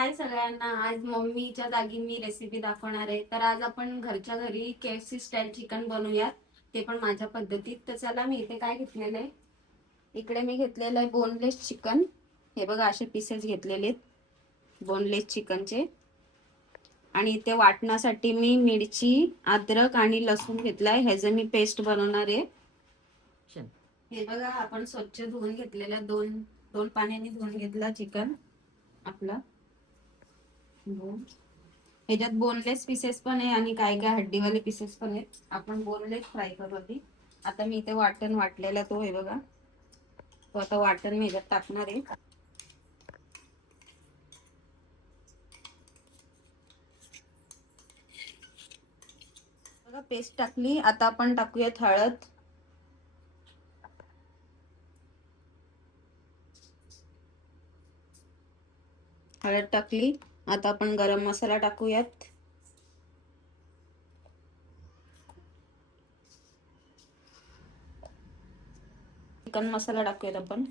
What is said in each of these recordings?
हाय सगळ्यांना. आज मम्मीच्या जागी मी रेसिपी दाखवणार आहे. तर आज आपण घरच्या घरी KFC स्टाईल चिकन बनवूयात, ते पण माझ्या पद्धतीत. तर चला, मी इथे काय घेतलेलं आहे. इकडे मी घेतलेलं आहे बोनलेस चिकन. हे बघा, असे पीसेस घेतलेले आहेत बोनलेस चिकनचे. आणि इथे वाटण्यासाठी मी मिरची, अद्रक आणि लसूण घेतलाय. ह्याचं मी पेस्ट बनवणार आहे. हे बघा, आपण स्वच्छ धुवून घेतलेलं, दोन दोन पाण्याने धुवून घेतला चिकन आपला. ह्याच्यात बोनलेस पीसेस पण आहे आणि काय काय हड्डीवाले पीसेस पण आहेत. आपण बोनलेस फ्राय करू आधी. आता मी इथे वाटण वाटलेला तो हे बघा, तो आता वाटण मी ह्याच्यात टाकणार आहे. बघा, पेस्ट टाकली. आता आपण टाकूयात हळद. हळद टाकली. आता आपण गरम मसाला टाकूयात. चिकन मसाला टाकूयात आपण.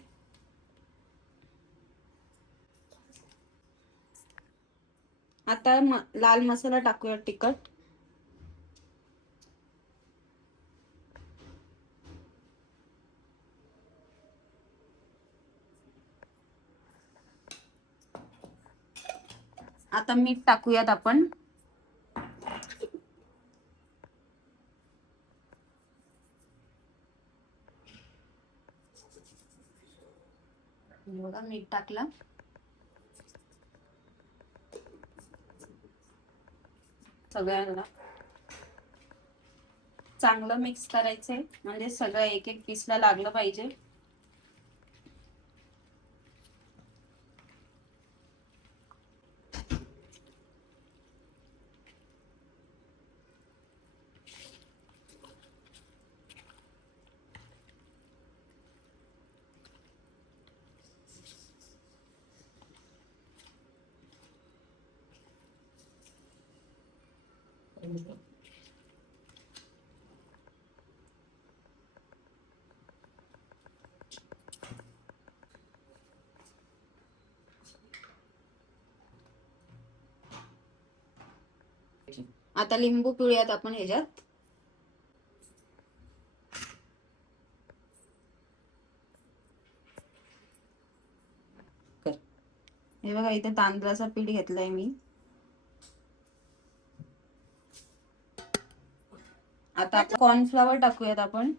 आता लाल मसाला टाकूयात, तिखट. आता मीठ टाकूयात आपण. बघा, मीठ टाकलं. सगळ्यांना चांगलं मिक्स करायचंय, म्हणजे सगळं एक एक पीसला लागलं पाहिजे. आता लिंबू पिळूयात आपण ह्याच्यात. हे बघा, इथे तांदळाचा पीठ घेतलाय मी. आता कॉर्नफ्लॉवर टाकूयात आपण.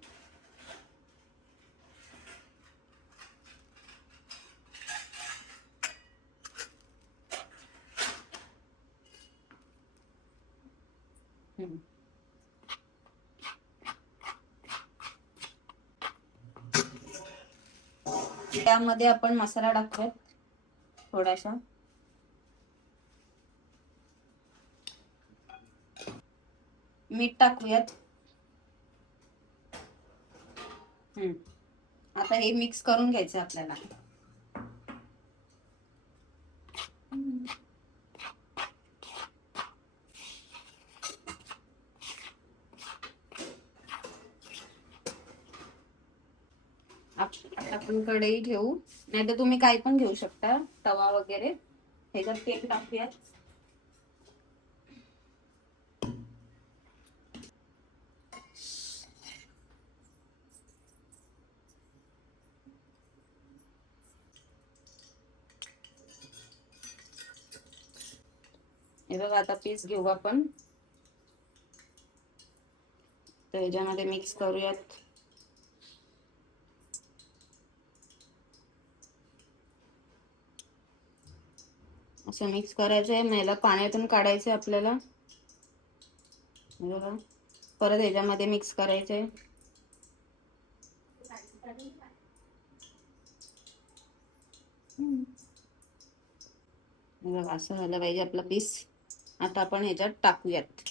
त्यामध्ये आपण मसाला टाकूयात थोडासा. मीठ टाकूयात. आता हे मिक्स करून घ्यायचं आपल्याला. आपण कढई ठेवू, नाही तर तुम्ही काय पण घेऊ शकता, तवा वगैरे. ह्याच्यात तेल टाकूयात. हे बघा, आता पीस घेऊ आपण. तर ह्याच्यामध्ये मिक्स करूयात. असं मिक्स करायचंय. याला पाण्यातून काढायचंय आपल्याला. बघा, परत ह्याच्यामध्ये मिक्स करायचंय. बघा, असं झालं पाहिजे आपला पीस. आता आपण ह्याच्यात टाकूयात.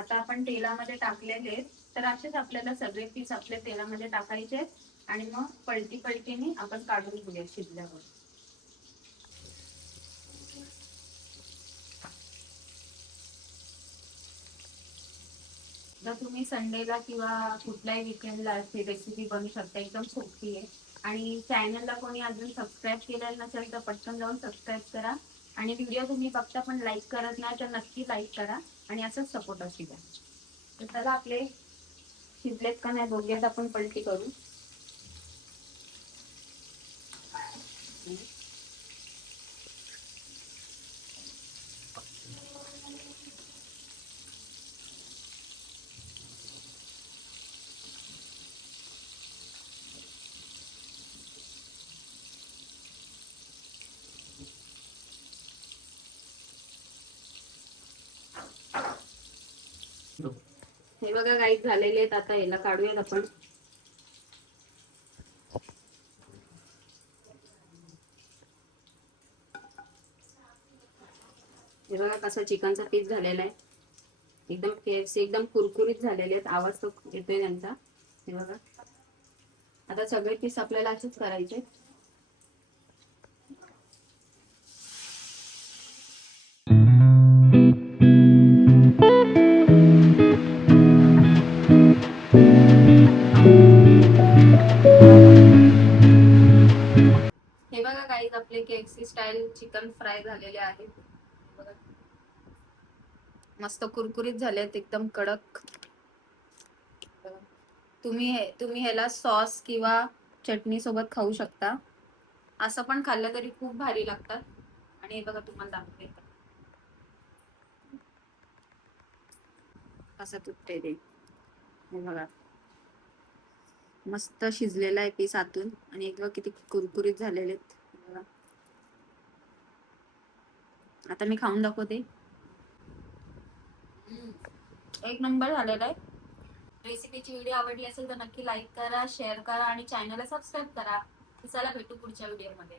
आता आपण तेलामध्ये टाकलेले आहेत, तर असेच आपल्याला सगळे पीस आपल्या तेलामध्ये टाकायचे आहेत आणि मग पलटी पलटीने आपण काढून घेऊया शिजल्यावर. तर तुम्ही संडेला किंवा कुठल्याही विकेंडला ही रेसिपी बनवू शकता. एकदम सोपी आहे. आणि चॅनलला कोणी अजून सबस्क्राईब केलेलं नसेल तर पटकन जाऊन सबस्क्राईब करा. आणि व्हिडिओ तुम्ही बघता पण लाईक करत नाही तर नक्की लाईक करा आणि असंच सपोर्ट असू द्या. तर चला आपले शिजलेत का नाही बघूयात, आपण पलटी करू. हे बघा गाईस झालेले आहेत. आता याला काढूयात आपण. हे बघा कसं चिकनचा पीस झालेला आहे. एकदम KFC एकदम कुरकुरीत झालेले आहेत. आवाज तो येतोय त्यांचा. हे बघा. आता सगळे पीस आपल्याला असेच करायचे. हे बघा गाईज आपले KFC स्टाईल चिकन फ्राय झालेले आहेत. मस्त कुरकुरीत झाले आहेत, एकदम कडक. तुम्ही ह्याला सॉस किंवा चटणी सोबत खाऊ शकता. असं पण खाल्लं तरी खूप भारी लागतात. आणि हे बघा तुम्हाला दाखवते कसं तुटते ते. हे बघा मस्त शिजलेला आहे पीस आतून आणि एक बघा किती कुरकुरीत झालेले आहेत. आता मी खाऊन दाखवते. एक नंबर झालेला आहे. रेसिपीची व्हिडिओ आवडली असेल तर नक्की लाईक करा, शेअर करा आणि चॅनलला सबस्क्राईब करा. चला भेटू पुढच्या व्हिडिओमध्ये.